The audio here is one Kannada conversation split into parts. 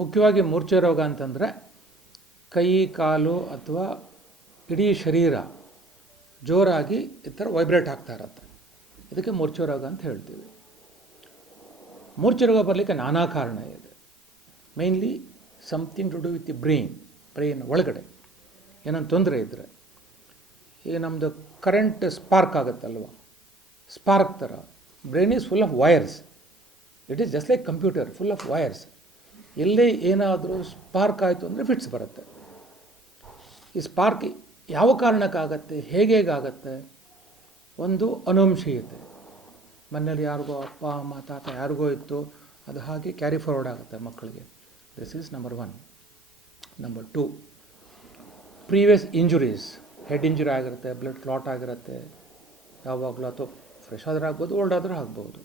ಮುಖ್ಯವಾಗಿ ಮೂರ್ಛೆ ರೋಗ ಅಂತಂದರೆ ಕೈ ಕಾಲು ಅಥವಾ ಇಡೀ ಶರೀರ ಜೋರಾಗಿ ಈ ಥರ ವೈಬ್ರೇಟ್ ಆಗ್ತಾ ಇರತ್ತೆ. ಇದಕ್ಕೆ ಮೂರ್ಛೆ ರೋಗ ಅಂತ ಹೇಳ್ತೀವಿ. ಮೂರ್ಛೆ ರೋಗ ಬರಲಿಕ್ಕೆ ನಾನಾ ಕಾರಣ ಇದೆ. Mainly something to do with the brain ಒಳಗಡೆ ಏನೊಂದು ತೊಂದರೆ ಇದ್ದರೆ, ಈಗ ನಮ್ಮದು ಕರೆಂಟ್ ಸ್ಪಾರ್ಕ್ ಆಗುತ್ತಲ್ವ, ಸ್ಪಾರ್ಕ್ ಥರ brain is full of wires. It is just like computer, full of wires. ಎಲ್ಲೇ ಏನಾದರೂ ಸ್ಪಾರ್ಕ್ ಆಯಿತು ಅಂದರೆ ಫಿಟ್ಸ್ ಬರುತ್ತೆ. ಈ ಸ್ಪಾರ್ಕ್ ಯಾವ ಕಾರಣಕ್ಕಾಗತ್ತೆ, ಹೇಗೇಗಾಗತ್ತೆ? ಒಂದು ಅನುವಂಶೀಯತೆ, ಮನೇಲಿ ಯಾರಿಗೋ ಅಪ್ಪ ಅಮ್ಮ ತಾತ ಯಾರಿಗೋ ಇತ್ತು, ಅದು ಹಾಗೆ ಕ್ಯಾರಿ ಫಾರ್ವರ್ಡ್ ಆಗುತ್ತೆ ಮಕ್ಕಳಿಗೆ. This is number 1. Number 2, previous injuries, head injury ಆಗಿರುತ್ತೆ, ಬ್ಲಡ್ ಕ್ಲಾಟ್ ಆಗಿರುತ್ತೆ ಯಾವಾಗಲೂ, ಅಥವಾ ಫ್ರೆಶ್ ಆದರೂ ಆಗ್ಬೋದು, ಓಲ್ಡ್ ಆದರೂ ಆಗ್ಬೋದು.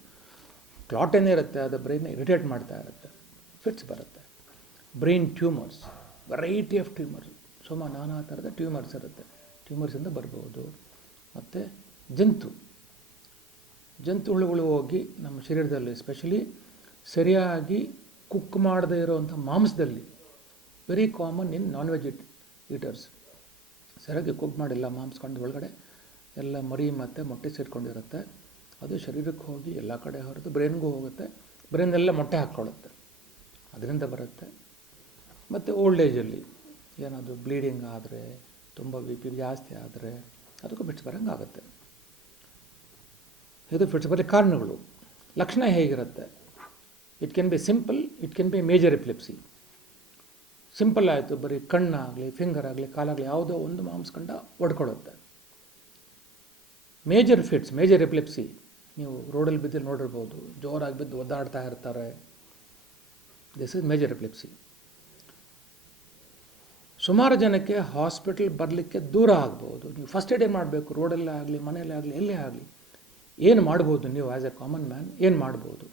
ಕ್ಲಾಟ್ ಏನಿರುತ್ತೆ ಅದು ಬ್ರೈನ್ ಇರಿಟೇಟ್ ಮಾಡ್ತಾ ಇರುತ್ತೆ, ಫಿಟ್ಸ್ ಬರುತ್ತೆ. Brain tumours, variety of tumours, ನಾನಾ ಥರದ ಟ್ಯೂಮರ್ಸ್ ಇರುತ್ತೆ, ಟ್ಯೂಮರ್ಸಿಂದ ಬರ್ಬೋದು. ಮತ್ತು ಜಂತುಹುಳುಗಳು ಹೋಗಿ ನಮ್ಮ ಶರೀರದಲ್ಲಿ, ಎಸ್ಪೆಷಲಿ ಸರಿಯಾಗಿ ಕುಕ್ ಮಾಡದೇ ಇರೋವಂಥ ಮಾಂಸದಲ್ಲಿ, very common in non veg eaters, ಸರಿಯಾಗಿ ಕುಕ್ ಮಾಡಿಲ್ಲ ಮಾಂಸಕೊಂಡು ಒಳಗಡೆ ಎಲ್ಲ ಮರಿ ಮತ್ತು ಮೊಟ್ಟೆ ಸೇರಿಕೊಂಡಿರುತ್ತೆ. ಅದು ಶರೀರಕ್ಕೆ ಹೋಗಿ ಎಲ್ಲ ಕಡೆ ಹರಿದು ಬ್ರೈನ್ಗೂ ಹೋಗುತ್ತೆ, ಬ್ರೈನೆಲ್ಲ ಮೊಟ್ಟೆ ಹಾಕ್ಕೊಳ್ಳುತ್ತೆ, ಅದರಿಂದ ಬರುತ್ತೆ. ಮತ್ತು ಓಲ್ಡ್ ಏಜಲ್ಲಿ ಏನಾದರೂ ಬ್ಲೀಡಿಂಗ್ ಆದರೆ, ತುಂಬ BP ಜಾಸ್ತಿ ಆದರೆ ಅದಕ್ಕೂ ಫಿಟ್ಸ್ ಬರೋಂಗೆ ಆಗುತ್ತೆ. ಇದು ಫಿಟ್ಸ್ ಬರಲಿಕ್ಕೆ ಕಾರಣಗಳು. ಲಕ್ಷಣ ಹೇಗಿರುತ್ತೆ? It can be simple, it can be major epilepsy. Simple ಆಯಿತು, ಬರೀ ಕಣ್ಣಾಗಲಿ ಫಿಂಗರ್ ಆಗಲಿ ಕಾಲಾಗಲಿ ಯಾವುದೋ ಒಂದು ಮಾಂಸಖಂಡ ಒಡ್ಕೊಳ್ಳುತ್ತೆ. ಮೇಜರ್ ಫಿಟ್ಸ್, ಮೇಜರ್ ಎಪಿಲೆಪ್ಸಿ, ನೀವು ರೋಡಲ್ಲಿ ಬಿದ್ದು ನೋಡಿರ್ಬೋದು, ಜೋರಾಗಿ ಬಿದ್ದು ಒದ್ದಾಡ್ತಾ ಇರ್ತಾರೆ. This is major epilepsy. ಸುಮಾರು ಜನಕ್ಕೆ ಹಾಸ್ಪಿಟಲ್ ಬರಲಿಕ್ಕೆ ದೂರ ಆಗ್ಬೋದು. ನೀವು ಫಸ್ಟ್ ಏಡ್ ಏನು ಮಾಡಬೇಕು? ರೋಡಲ್ಲೇ ಆಗಲಿ ಮನೆಯಲ್ಲೇ ಆಗಲಿ ಎಲ್ಲೇ ಆಗಲಿ ಏನು ಮಾಡ್ಬೋದು ನೀವು ಆ್ಯಸ್ ಎ ಕಾಮನ್ ಮ್ಯಾನ್ ಏನು ಮಾಡ್ಬೋದು?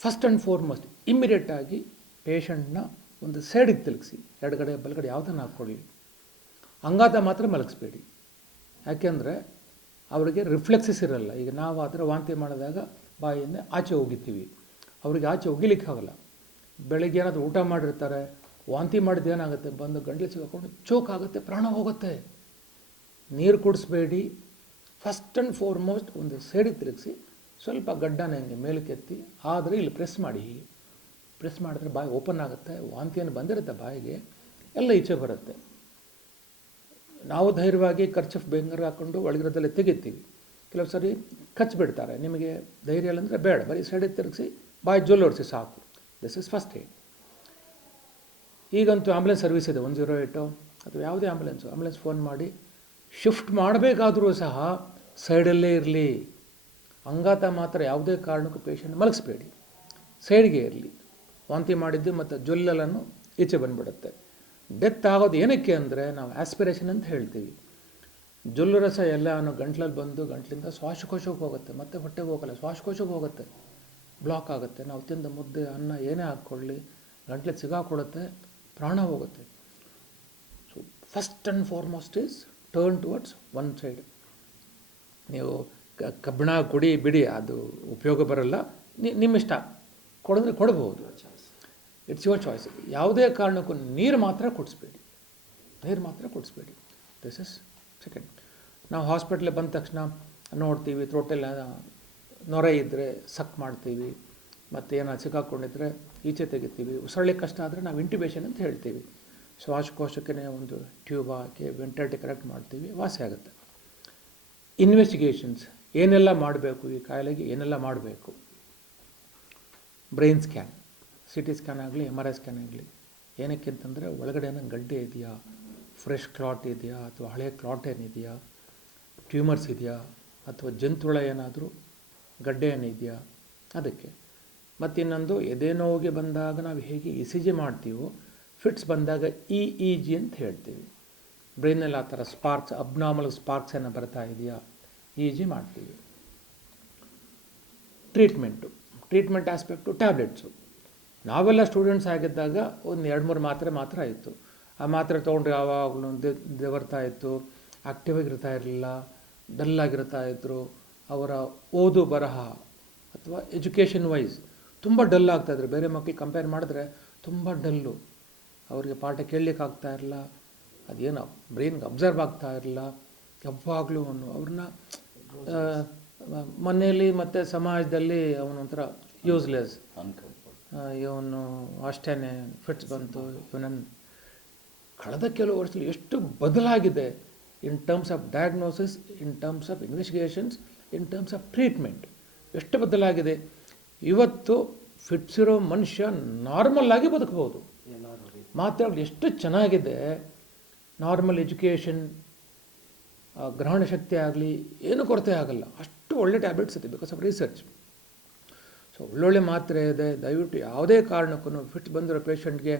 ಫಸ್ಟ್ ಆ್ಯಂಡ್ ಫಾರ್ಮೋಸ್ಟ್ ಇಮ್ಮಿಡಿಯೇಟಾಗಿ ಪೇಷಂಟ್ನ ಒಂದು ಸೈಡಿಗೆ ತಿರುಗಿಸಿ, ಎಡಗಡೆ ಬಲಗಡೆ ಯಾವುದನ್ನು ಹಾಕ್ಕೊಳ್ಳಿ. ಅಂಗಾತ ಮಾತ್ರ ಮಲಗಿಸ್ಬೇಡಿ, ಯಾಕೆಂದರೆ ಅವರಿಗೆ ರಿಫ್ಲೆಕ್ಸಸ್ ಇರಲ್ಲ. ಈಗ ನಾವು ಆ ಥರ ವಾಂತಿ ಮಾಡಿದಾಗ ಬಾಯಿಂದ ಆಚೆ ಹೋಗಿತೀವಿ, ಅವರಿಗೆ ಆಚೆ ಹೋಗಿಲಿಕ್ಕೆ ಆಗಲ್ಲ. ಬೆಳಗ್ಗೆ ಏನಾದರೂ ಊಟ ಮಾಡಿರ್ತಾರೆ, ವಾಂತಿ ಮಾಡಿದ್ದು ಏನಾಗುತ್ತೆ, ಬಂದು ಗಂಟ್ಲು ಸಿಗಾಕೊಂಡು ಚೋಕ್ ಆಗುತ್ತೆ, ಪ್ರಾಣ ಹೋಗುತ್ತೆ. ನೀರು ಕುಡಿಸ್ಬೇಡಿ. ಫಸ್ಟ್ ಆ್ಯಂಡ್ ಫಾರ್ಮೋಸ್ಟ್ ಒಂದು ಸೈಡಿಗೆ ತಿರುಗಿಸಿ, ಸ್ವಲ್ಪ ಗಡ್ಡನ ಹಂಗೆ ಮೇಲಕ್ಕೆತ್ತಿ, ಆದರೆ ಇಲ್ಲಿ ಪ್ರೆಸ್ ಮಾಡಿ. ಪ್ರೆಸ್ ಮಾಡಿದ್ರೆ ಬಾಯಿ ಓಪನ್ ಆಗುತ್ತೆ, ವಾಂತಿಯನ್ನು ಬಂದಿರುತ್ತೆ ಬಾಯಿಗೆ, ಎಲ್ಲ ಈಚೆ ಬರುತ್ತೆ. ನಾವು ಧೈರ್ಯವಾಗಿ ಕರ್ಚಫ್ ಬೆಂಗರ್ ಹಾಕ್ಕೊಂಡು ಒಳಗಿರೋದಲ್ಲೇ ತೆಗಿತೀವಿ. ಕೆಲವು ಸರಿ ಕಚ್ಚಿಬಿಡ್ತಾರೆ, ನಿಮಗೆ ಧೈರ್ಯ ಇಲ್ಲ ಅಂದರೆ ಬೇಡ, ಬರೀ ಸೈಡಿಗೆ ತಿರುಗಿಸಿ ಬಾಯಿ ಜೊಲ್ಲೋಡಿಸಿ ಸಾಕು. This is first aid. ಈಗಂತೂ ಆಂಬುಲೆನ್ಸ್ ಸರ್ವಿಸ್ ಇದೆ, 108 ಅಥವಾ ಯಾವುದೇ ಆಂಬುಲೆನ್ಸ್ ಫೋನ್ ಮಾಡಿ ಶಿಫ್ಟ್ ಮಾಡಬೇಕಾದರೂ ಸಹ ಸೈಡಲ್ಲೇ ಇರಲಿ. ಅಂಗಾತ ಮಾತ್ರ ಯಾವುದೇ ಕಾರಣಕ್ಕೂ ಪೇಷಂಟ್ ಮಲಗಿಸ್ಬೇಡಿ, ಸೈಡ್ಗೆ ಇರಲಿ. ವಾಂತಿ ಮಾಡಿದ್ದು ಮತ್ತು ಜೊಲ್ಲೆಲ್ಲೂ ಈಚೆ ಬಂದುಬಿಡುತ್ತೆ. ಡೆತ್ ಆಗೋದು ಏನಕ್ಕೆ ಅಂದರೆ ನಾವು ಆಸ್ಪಿರೇಷನ್ ಅಂತ ಹೇಳ್ತೀವಿ. ಜೊಲ್ಲು ರಸ ಎಲ್ಲ ಗಂಟ್ಲಲ್ಲಿ ಬಂದು ಗಂಟ್ಲಿಂದ ಶ್ವಾಸಕೋಶಕ್ಕೆ ಹೋಗುತ್ತೆ, ಮತ್ತು ಹೊಟ್ಟೆಗೆ ಹೋಗಲ್ಲ, ಶ್ವಾಸಕೋಶಕ್ಕೆ ಹೋಗುತ್ತೆ, ಬ್ಲಾಕ್ ಆಗುತ್ತೆ. ನಾವು ತಿಂದ ಮುದ್ದೆ ಅನ್ನ ಏನೇ ಹಾಕ್ಕೊಳ್ಳಿ ಗಂಟ್ಲಿಗೆ ಸಿಗಾಕೊಳ್ಳುತ್ತೆ, ಪ್ರಾಣ ಹೋಗುತ್ತೆ. So first and foremost is turn towards one side. ನೀವು ಕಬ್ಬಿಣ ಕುಡಿ ಬಿಡಿ, ಅದು ಉಪಯೋಗ ಬರಲ್ಲ, ನಿಮ್ಮಿಷ್ಟ, ಕೊಡಿದ್ರೆ ಕೊಡ್ಬೋದು, ಇಟ್ಸ್ ಯುವರ್ ಚಾಯ್ಸ್. ಯಾವುದೇ ಕಾರಣಕ್ಕೂ ನೀರು ಮಾತ್ರ ಕುಡಿಸ್ಬೇಡಿ. This is second. ನಾವು ಹಾಸ್ಪಿಟ್ಲಿಗೆ ಬಂದ ತಕ್ಷಣ ನೋಡ್ತೀವಿ, ಥ್ರೋಟೆಲ್ಲ ನೊರೆ ಇದ್ದರೆ ಸಕ್ ಮಾಡ್ತೀವಿ, ಮತ್ತು ಏನಾದ್ರು ಸಿಕ್ಕಾಕ್ಕೊಂಡಿದ್ರೆ ಈಚೆ ತೆಗಿತೀವಿ. ಉಸಿರಳಿಕ್ಕೆ ಕಷ್ಟ ಆದರೆ ನಾವು ಇಂಟ್ಯೂಬೇಷನ್ ಅಂತ ಹೇಳ್ತೀವಿ. ಶ್ವಾಸಕೋಶಕ್ಕೆ ಒಂದು ಟ್ಯೂಬ್ ಹಾಕಿ ವೆಂಟಿಲೇಟರ್ ಕರೆಕ್ಟ್ ಮಾಡ್ತೀವಿ, ವಾಸಿ ಆಗುತ್ತೆ. ಇನ್ವೆಸ್ಟಿಗೇಷನ್ಸ್ ಏನೆಲ್ಲ ಮಾಡಬೇಕು, ಈ ಕಾಯಿಲೆಗೆ ಏನೆಲ್ಲ ಮಾಡಬೇಕು? ಬ್ರೈನ್ ಸ್ಕ್ಯಾನ್, CT ಸ್ಕ್ಯಾನ್ ಆಗಲಿ, MRI ಸ್ಕ್ಯಾನ್ ಆಗಲಿ. ಏನಕ್ಕೆ ಅಂತಂದರೆ ಒಳಗಡೆ ಏನೋ ಗಡ್ಡೆ ಇದೆಯಾ, ಫ್ರೆಶ್ ಕ್ಲಾಟ್ ಇದೆಯಾ, ಅಥವಾ ಹಳೆ ಕ್ಲಾಟ್ ಏನಿದೆಯಾ, ಟ್ಯೂಮರ್ಸ್ ಇದೆಯಾ, ಅಥವಾ ಜಂತುಹುಳ ಏನಾದರೂ ಗಡ್ಡೆ ಏನಿದೆಯಾ, ಅದಕ್ಕೆ. ಮತ್ತು ಇನ್ನೊಂದು, ಎದೆ ನೋವಿಗೆ ಬಂದಾಗ ನಾವು ಹೇಗೆ ECG ಮಾಡ್ತೀವೋ, ಫಿಟ್ಸ್ ಬಂದಾಗ EEG ಅಂತ ಹೇಳ್ತೀವಿ. ಬ್ರೈನಲ್ಲಿ ಆ ಥರ ಸ್ಪಾರ್ಕ್ಸ್, ಅಬ್ನಾರ್ಮಲ್ ಸ್ಪಾರ್ಕ್ಸ್ ಏನೋ ಬರ್ತಾ ಇದೆಯಾ, EEG ಮಾಡ್ತೀವಿ. Treatment aspect tablets. ನಾವೆಲ್ಲ ಸ್ಟೂಡೆಂಟ್ಸ್ ಆಗಿದ್ದಾಗ ಒಂದು 2-3 ಮಾತ್ರೆ ಇತ್ತು. ಆ ಮಾತ್ರೆ ತೊಗೊಂಡ್ರೆ ಯಾವಾಗಲೂ ಬರ್ತಾ ಇತ್ತು, ಆ್ಯಕ್ಟಿವ್ ಆಗಿರ್ತಾ ಇರಲಿಲ್ಲ, ಡಲ್ಲಾಗಿರ್ತಾ ಇದ್ದರು. ಅವರ ಓದು ಬರಹ ಅಥವಾ ಎಜುಕೇಷನ್ ವೈಸ್ ತುಂಬ ಡಲ್ ಆಗ್ತಾಯಿದ್ರು. ಬೇರೆ ಮಕ್ಕಳಿಗೆ ಕಂಪೇರ್ ಮಾಡಿದ್ರೆ ತುಂಬ ಡಲ್ಲು, ಅವರಿಗೆ ಪಾಠ ಕೇಳಲಿಕ್ಕೆ ಆಗ್ತಾ ಇರಲ್ಲ, ಅದೇನು ಬ್ರೈನ್ಗೆ ಅಬ್ಸರ್ವ್ ಆಗ್ತಾ ಇರಲಿಲ್ಲ. ಯಾವಾಗಲೂ ಅವ್ರನ್ನ ಮನೆಯಲ್ಲಿ ಮತ್ತು ಸಮಾಜದಲ್ಲಿ ಅವನೊಂಥರ ಯೂಸ್ಲೆಸ್, ಇವನು ಅಷ್ಟೇ ಫಿಟ್ಸ್ ಬಂತು ಇವನನ್ನು. ಕಳೆದ ಕೆಲವು ವರ್ಷದಲ್ಲಿ ಎಷ್ಟು ಬದಲಾಗಿದೆ in terms of diagnosis, in terms of investigations, in terms of treatment ಎಷ್ಟು ಬದಲಾಗಿದೆ. ಇವತ್ತು ಫಿಟ್ಸ್ ಇರೋ ಮನುಷ್ಯ ನಾರ್ಮಲ್ ಆಗಿ ಬದುಕಬಹುದು. ಮಾತಾಡೋದು ಎಷ್ಟು ಚೆನ್ನಾಗಿದೆ. ನಾರ್ಮಲ್ ಎಜುಕೇಷನ್, ಗ್ರಹಣ ಶಕ್ತಿ ಆಗಲಿ ಏನೂ ಕೊರತೆ ಆಗಲ್ಲ. ಅಷ್ಟು ಒಳ್ಳೆ ಟ್ಯಾಬ್ಲೆಟ್ಸ್ ಇದೆ ಬಿಕಾಸ್ ಆಫ್ ರಿಸರ್ಚ್. ಸೊ ಒಳ್ಳೊಳ್ಳೆ ಮಾತ್ರೆ ಇದೆ. ದಯವಿಟ್ಟು ಯಾವುದೇ ಕಾರಣಕ್ಕೂ ಫಿಟ್ಸ್ ಬಂದಿರೋ ಪೇಷಂಟ್ಗೆ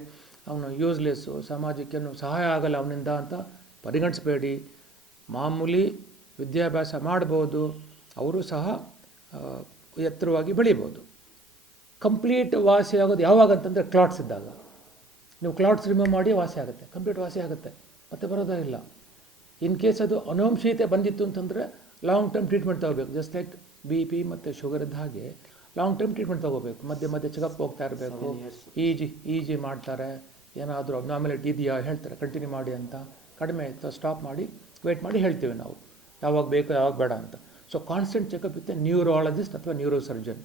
ಅವನು ಯೂಸ್ಲೆಸ್ಸು, ಸಮಾಜಕ್ಕೇನು ಸಹಾಯ ಆಗಲ್ಲ ಅವನಿಂದ ಅಂತ ಪರಿಗಣಿಸಬೇಡಿ. ಮಾಮೂಲಿ ವಿದ್ಯಾಭ್ಯಾಸ ಮಾಡ್ಬೋದು, ಅವರು ಸಹ ಎತ್ತರವಾಗಿ ಬೆಳಿಬೋದು. ಕಂಪ್ಲೀಟ್ ವಾಸಿ ಆಗೋದು ಯಾವಾಗ ಅಂತಂದರೆ ಕ್ಲಾಟ್ಸ್ ಇದ್ದಾಗ. ನೀವು ಕ್ಲಾಟ್ಸ್ ರಿಮೂವ್ ಮಾಡಿ ವಾಸಿ ಆಗುತ್ತೆ, ಕಂಪ್ಲೀಟ್ ವಾಸಿ ಆಗುತ್ತೆ, ಮತ್ತೆ ಬರೋದೇ ಇಲ್ಲ. ಇನ್ ಕೇಸ್ ಅದು ಅನುವಂಶೀಯತೆ ಬಂದಿತ್ತು ಅಂತಂದರೆ ಲಾಂಗ್ ಟರ್ಮ್ ಟ್ರೀಟ್ಮೆಂಟ್ ತೊಗೋಬೇಕು. ಜಸ್ಟ್ ಲೈಕ್ BP ಮತ್ತು ಶುಗರ್ ಇದ್ದ ಹಾಗೆ ಲಾಂಗ್ ಟರ್ಮ್ ಟ್ರೀಟ್ಮೆಂಟ್ ತೊಗೋಬೇಕು. ಮಧ್ಯೆ ಮಧ್ಯೆ ಚೆಕಪ್ ಹೋಗ್ತಾ ಇರಬೇಕು. ಇ ಜಿ ಮಾಡ್ತಾರೆ, ಏನಾದರೂ ಅಬ್ನಾರ್ಮಲಿಟಿ ಇದೆಯಾ ಹೇಳ್ತಾರೆ, ಕಂಟಿನ್ಯೂ ಮಾಡಿ ಅಂತ. ಕಡಿಮೆ ಆಯಿತು ಸ್ಟಾಪ್ ಮಾಡಿ ವೆಯ್ಟ್ ಮಾಡಿ ಹೇಳ್ತೀವಿ ನಾವು ಯಾವಾಗ ಬೇಕು ಯಾವಾಗ ಬೇಡ ಅಂತ. ಸೊ ಕಾನ್ಸ್ಟೆಂಟ್ ಚೆಕಪ್ ಇತ್ತು ನ್ಯೂರಾಲಜಿಸ್ಟ್ ಅಥವಾ ನ್ಯೂರೋ ಸರ್ಜನ್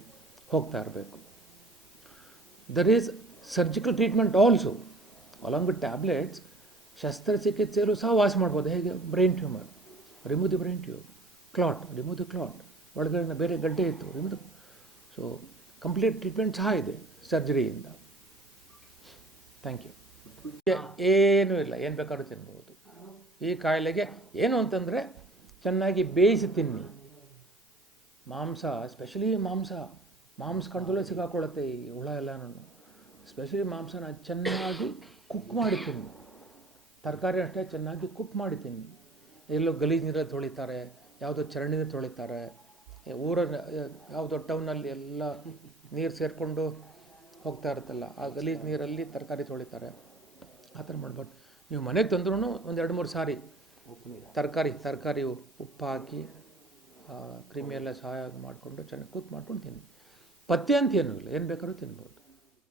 ಹೋಗ್ತಾ ಇರಬೇಕು. There is surgical treatment also along with tablets. ಶಸ್ತ್ರಚಿಕಿತ್ಸೆಯಲ್ಲೂ ಸಹ ವಾಸಿ ಮಾಡ್ಬೋದು. ಹೇಗೆ? Brain tumor, remove the brain tube, clot, remove the clot, ಒಳಗಡೆ ಬೇರೆ ಗಡ್ಡೆ ಇತ್ತು, ರಿಮೂವ್. ಸೊ ಕಂಪ್ಲೀಟ್ ಟ್ರೀಟ್ಮೆಂಟ್ ಸಹ ಇದೆ ಸರ್ಜರಿಯಿಂದ. Thank you. ಏನೂ ಇಲ್ಲ, ಏನು ಬೇಕಾದ್ರೂ ತಿನ್ಬೋದು. ಈ ಕಾಯಿಲೆಗೆ ಏನು ಅಂತಂದರೆ ಚೆನ್ನಾಗಿ ಬೇಯಿಸಿ ತಿನ್ನಿ. ಮಾಂಸ, ಸ್ಪೆಷಲಿ ಮಾಂಸ ಕಂಡಲ್ಲೇ ಸಿಗಾಕೊಳ್ಳುತ್ತೆ ಈ ಹುಳ ಎಲ್ಲನೂ. ಸ್ಪೆಷಲಿ ಮಾಂಸನ ಚೆನ್ನಾಗಿ ಕುಕ್ ಮಾಡಿ ತಿನ್ನಿ. ತರಕಾರಿ ಅಷ್ಟೇ ಚೆನ್ನಾಗಿ ಕುಕ್ ಮಾಡಿ ತಿನ್ನಿ. ಎಲ್ಲೋ ಗಲೀಜು ನೀರಲ್ಲಿ ತೊಳಿತಾರೆ, ಯಾವುದೋ ಚರಂಡಿನ ತೊಳಿತಾರೆ, ಯಾವುದೋ ಟೌನಲ್ಲಿ ಎಲ್ಲ ನೀರು ಸೇರಿಕೊಂಡು ಹೋಗ್ತಾ ಇರುತ್ತಲ್ಲ, ಆ ಗಲೀಜು ನೀರಲ್ಲಿ ತರಕಾರಿ ತೊಳಿತಾರೆ. ಆ ಥರ ಮಾಡ್ಬಾರ್ದು. ನೀವು ಮನೆಗೆ ತಂದ್ರೂ ಒಂದು 2-3 ಸಾರಿ ತರಕಾರಿ ಉಪ್ಪು ಹಾಕಿ ಕ್ರಿಮಿ ಎಲ್ಲ ಸಹಾಯ ಮಾಡಿಕೊಂಡು ಚೆನ್ನಾಗಿ ಕುಕ್ ಮಾಡ್ಕೊಂಡು ತಿನ್ನಿ. ಪಥ್ಯ ಅಂತ ಏನೂ ಇಲ್ಲ, ಏನು ಬೇಕಾದ್ರೂ ತಿನ್ಬೋದು.